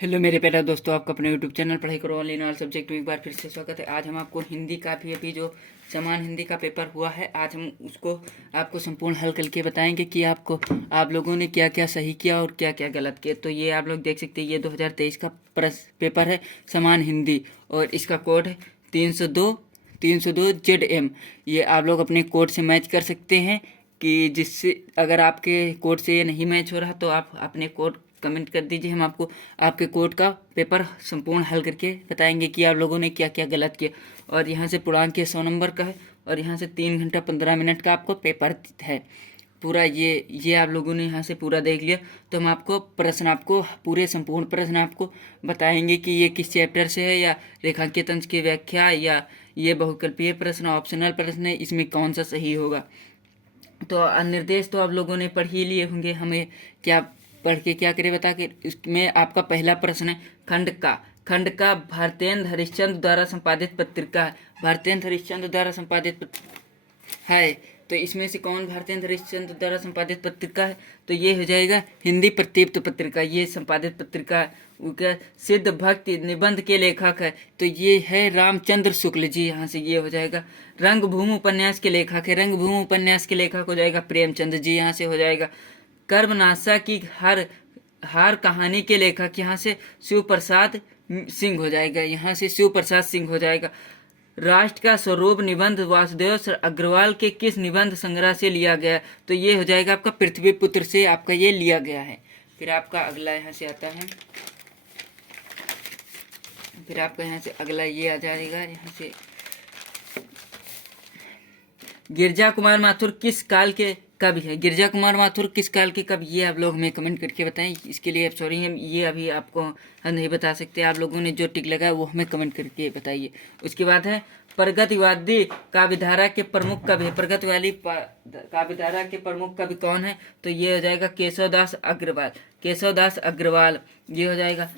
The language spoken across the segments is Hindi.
हेलो मेरे प्यारे दोस्तों, आपका अपने यूट्यूब चैनल पढ़ाई करो ऑनलाइन ऑल सब्जेक्ट में एक बार फिर से स्वागत है। आज हम आपको हिंदी का भी अभी जो समान हिंदी का पेपर हुआ है, आज हम उसको आपको संपूर्ण हल करके बताएंगे कि आप लोगों ने क्या क्या सही किया और क्या क्या गलत किया। तो ये आप लोग देख सकते हैं, ये 2023 का पेपर है समान हिंदी और इसका कोड है 302 ZM। ये आप लोग अपने कोड से मैच कर सकते हैं कि जिससे अगर आपके कोड से ये नहीं मैच हो रहा तो आप अपने कोड कमेंट कर दीजिए। हम आपको आपके कोड का पेपर संपूर्ण हल करके बताएंगे कि आप लोगों ने क्या क्या गलत किया। और यहाँ से पूर्णांक के 100 नंबर का है और यहाँ से 3 घंटा 15 मिनट का आपको पेपर है पूरा। ये आप लोगों ने यहाँ से पूरा देख लिया तो हम आपको पूरे संपूर्ण प्रश्न आपको बताएंगे कि ये किस चैप्टर से है, या रेखांकित अंश की व्याख्या, या ये बहुकल्पीय प्रश्न, ऑप्शनल प्रश्न है, इसमें कौन सा सही होगा। तो निर्देश तो आप लोगों ने पढ़ ही लिए होंगे। हमें क्या पढ़ के क्या करें बता के। इसमें आपका पहला प्रश्न है खंड का भारतेंद्र हरिश्चंद्र द्वारा संपादित पत्रिका है। भारतेंद्र हरिश्चंद्र द्वारा संपादित है, तो इसमें से कौन भारतेंद्र हरिश्चंद्र द्वारा संपादित पत्रिका है? तो ये हो जाएगा हिंदी प्रतीप्त पत्रिका, ये संपादित पत्रिका है। उनका सिद्ध भक्ति निबंध के लेखक है, तो ये है रामचंद्र शुक्ल जी। यहाँ से ये हो जाएगा। रंगभूमि उपन्यास के लेखक है, रंगभूमि उपन्यास के लेखक हो जाएगा प्रेमचंद जी। यहाँ से हो जाएगा। कर्मनाशा की हार कहानी के लेखक यहाँ से शिव प्रसाद सिंह हो जाएगा। यहाँ से शिव प्रसाद सिंह हो जाएगा। राष्ट्र का स्वरूप निबंध वासुदेव अग्रवाल के किस निबंध संग्रह से लिया गया? तो ये हो जाएगा आपका पृथ्वी पुत्र से आपका ये लिया गया है। फिर आपका अगला यहाँ से आता है, फिर आपका यहाँ से अगला ये आ जाएगा। यहाँ से गिरजा कुमार माथुर किस काल के कवि है? गिरजा कुमार माथुर किस काल के कवि? ये आप लोग हमें कमेंट करके बताएं। इसके लिए सॉरी, हम ये अभी आपको हम नहीं बता सकते। आप लोगों ने जो टिक लगाया वो हमें कमेंट करके बताइए। उसके बाद है प्रगतिवादी काव्यधारा के प्रमुख कवि है। प्रगतिवादी काव्यधारा के प्रमुख कवि कौन है? तो ये हो जाएगा केशवदास अग्रवाल। केशवदास अग्रवाल ये हो जाएगा।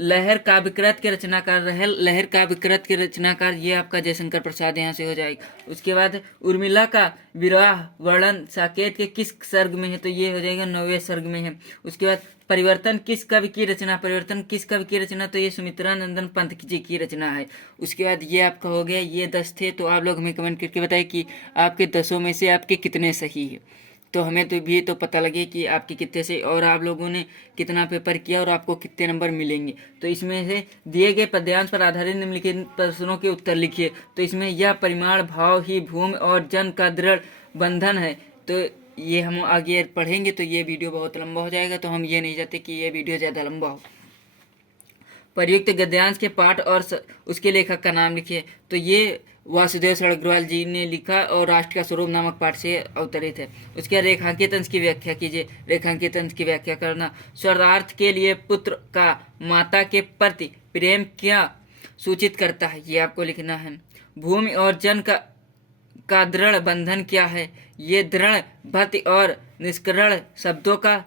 लहर काव्यकृत के रचनाकार लहर काव्यकृत के रचनाकार ये आपका जयशंकर प्रसाद यहाँ से हो जाएगा। उसके बाद उर्मिला का विवाह वर्णन साकेत के किस सर्ग में है? तो ये हो जाएगा 9वें सर्ग में है। उसके बाद परिवर्तन किस कवि की रचना? परिवर्तन किस कवि की रचना? तो ये सुमित्रा नंदन पंत जी की रचना है। उसके बाद ये आपका हो गया। ये 10 थे, तो आप लोग हमें कमेंट करके बताएं कि आपके 10 में से आपके कितने सही है। तो हमें तो भी तो पता लगे कि आपके कितने से और आप लोगों ने कितना पेपर किया और आपको कितने नंबर मिलेंगे। तो इसमें से दिए गए पद्यांश पर आधारित निम्नलिखित प्रश्नों के उत्तर लिखिए। तो इसमें यह परिमाण भाव ही भूमि और जन का दृढ़ बंधन है। तो ये हम आगे पढ़ेंगे तो ये वीडियो बहुत लंबा हो जाएगा, तो हम ये नहीं चाहते कि ये वीडियो ज़्यादा लंबा हो। प्रयुक्त गद्यांश के पाठ और उसके लेखक का नाम लिखिए। तो ये वासुदेव अग्रवाल जी ने लिखा और राष्ट्र का स्वरूप नामक पाठ से अवतरित है। उसके रेखांकित अंश की व्याख्या कीजिए। रेखांकित अंश की व्याख्या करना। स्वरार्थ के लिए पुत्र का माता के प्रति प्रेम क्या सूचित करता है? ये आपको लिखना है। भूमि और जन का दृढ़ बंधन क्या है? ये दृढ़ भक्ति और निष्कर्ण शब्दों का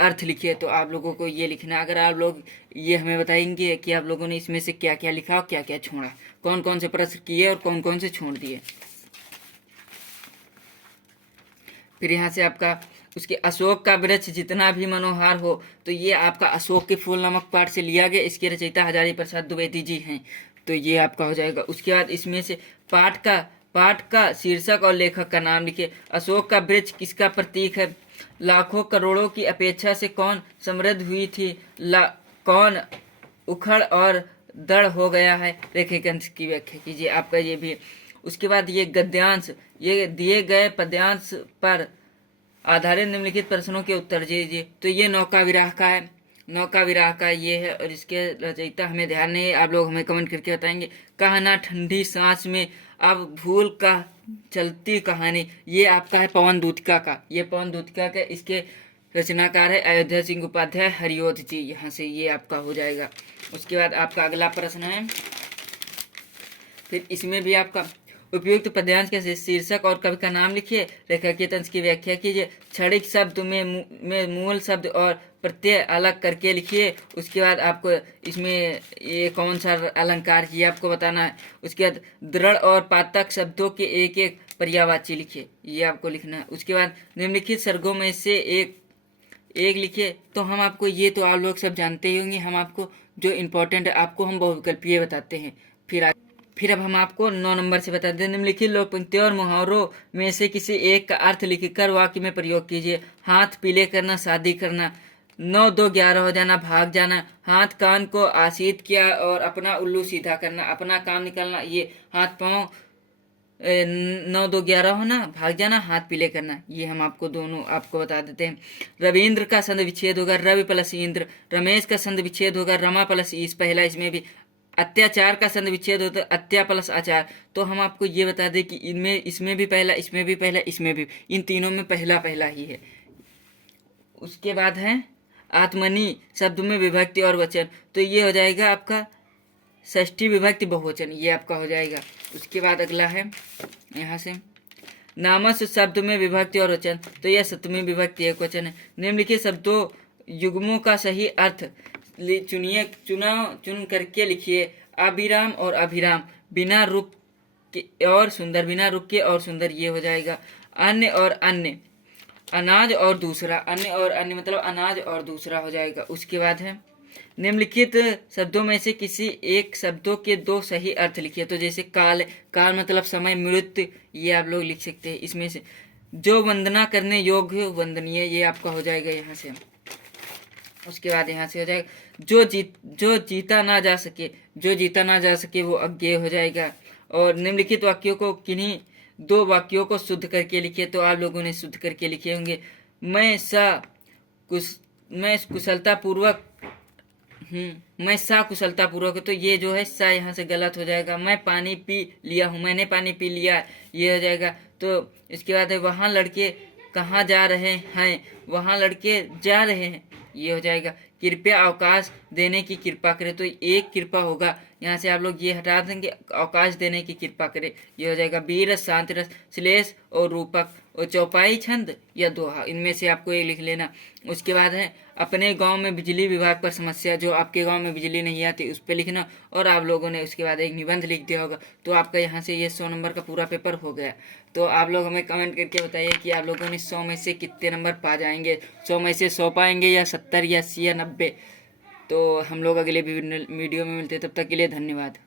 अर्थ लिखिए। तो आप लोगों को ये लिखना है। अगर आप लोग ये हमें बताएंगे कि आप लोगों ने इसमें से क्या क्या लिखा और क्या क्या छोड़ा, कौन कौन से प्रश्न किए और कौन कौन से छोड़ दिए। फिर यहाँ से आपका उसके अशोक का वृक्ष जितना भी मनोहार हो, तो ये आपका अशोक के फूल नामक पाठ से लिया गया। इसके रचयिता हजारी प्रसाद द्विवेदी जी हैं, तो ये आपका हो जाएगा। उसके बाद इसमें से पाठ का शीर्षक और लेखक का नाम लिखिए। अशोक का वृक्ष किसका प्रतीक है? लाखों करोड़ों की अपेक्षा से कौन समृद्ध हुई थी? कौन उखड़ और दृढ़ हो गया है? रेखांश की व्याख्या कीजिए। आपका ये भी। उसके बाद ये गद्यांश, ये दिए गए पद्यांश पर आधारित निम्नलिखित प्रश्नों के उत्तर दीजिए। तो ये नौका विराह का है, नौका विराह का ये है और इसके रचयिता हमें ध्यान नहीं है। आप लोग हमें कमेंट करके बताएंगे। कहना ठंडी सांस में अब भूल का चलती कहानी, ये आपका है पवन दूतिका का। ये पवन दूतिका का इसके रचनाकार है अयोध्या सिंह उपाध्याय हरिओध जी। यहाँ से ये आपका हो जाएगा। उसके बाद आपका अगला प्रश्न है, फिर इसमें भी आपका उपयुक्त पद्यांश के शीर्षक और कवि का नाम लिखिए। रेखांकित अंश की व्याख्या कीजिए। क्षणिक शब्द में मूल शब्द और प्रत्यय अलग करके लिखिए। उसके बाद आपको इसमें ये कौन सा अलंकार ये आपको बताना है। उसके बाद दृढ़ और पातक शब्दों के एक एक पर्यायवाची लिखिए, ये आपको लिखना है। उसके बाद निम्नलिखित सर्गों में से एक 1 लिखिए। तो हम आपको ये तो आप लोग सब जानते ही होंगे, हम आपको जो इम्पोर्टेंट है आपको हम बहुविकल्पीय बताते हैं। फिर अब हम आपको 9 नंबर से बताते हैं। निम्नलिखित लोक पंक्तियों और मुहावरों में से किसी एक का अर्थ लिखकर वाक्य में प्रयोग कीजिए। हाथ पीले करना, शादी करना, 9 2 11 हो जाना, भाग जाना, हाथ कान को आसीत किया और अपना उल्लू सीधा करना, अपना काम निकालना, ये हाथ पाँव 9 2 11 होना, भाग जाना, हाथ पीले करना, ये हम आपको दोनों आपको बता देते हैं। रविंद्र का संध विच्छेद होगा रवि प्लस इंद्र। रमेश का संध विच्छेद होगा रमा प्लस ईश, पहला इसमें भी। अत्याचार का संध विच्छेद होता है अत्या प्लस आचार। तो हम आपको ये बता दें कि इनमें इसमें भी पहला, इसमें भी पहला, इसमें भी, इन तीनों में पहला पहला ही है। उसके बाद है आत्मनि शब्द में विभक्ति और वचन। तो ये हो जाएगा आपका षष्ठी विभक्ति बहुवचन, ये आपका हो जाएगा। उसके बाद अगला है यहाँ से नामस शब्द में विभक्ति और वचन। तो यह सप्तमी विभक्ति एक वचन है। निम्नलिखित शब्दों युग्मों का सही अर्थ चुन करके लिखिए। अभिराम और अभिराम, बिना रुक के और सुंदर, बिना रुक के और सुंदर, ये हो जाएगा। अन्य और अन्य, अनाज और दूसरा, अन्य और अन्य मतलब अनाज और दूसरा हो जाएगा। उसके बाद है निम्नलिखित शब्दों में से किसी एक शब्दों के 2 सही अर्थ लिखिए। तो जैसे काल, काल मतलब समय, मृत्यु, ये आप लोग लिख सकते हैं इसमें से। जो वंदना करने योग्य वंदनीय, ये आपका हो जाएगा यहाँ से। उसके बाद यहाँ से हो जाएगा जो जीता ना जा सके, जो जीता ना जा सके वो अज्ञेय हो जाएगा। और निम्नलिखित वाक्यों को किन्हीं 2 वाक्यों को शुद्ध करके लिखिए। तो आप लोगों ने शुद्ध करके लिखे होंगे। मैं कुशलतापूर्वक मैं सा कुशलतापूर्वक, तो ये जो है सा यहाँ से गलत हो जाएगा। मैं पानी पी लिया हूँ, मैंने पानी पी लिया, ये हो जाएगा। तो इसके बाद है वहाँ लड़के कहाँ जा रहे हैं, वहाँ लड़के जा रहे हैं, ये हो जाएगा। कृपया अवकाश देने की कृपा करें, तो एक कृपा होगा, यहाँ से आप लोग ये हटा देंगे, अवकाश देने की कृपा करें, ये हो जाएगा। बीर रस, शांति रस, श्लेष और रूपक और चौपाई छंद या दोहा, इनमें से आपको एक लिख लेना। उसके बाद है अपने गांव में बिजली विभाग पर समस्या, जो आपके गांव में बिजली नहीं आती उस पर लिखना। और आप लोगों ने उसके बाद एक निबंध लिख दिया होगा। तो आपका यहाँ से ये 100 नंबर का पूरा पेपर हो गया। तो आप लोग हमें कमेंट करके बताइए कि आप लोगों ने 100 में से कितने नंबर पा जाएंगे, 100 में से 100 पाएंगे या 70 या 80 या 90। तो हम लोग अगले वीडियो में मिलते हैं, तब तक के लिए धन्यवाद।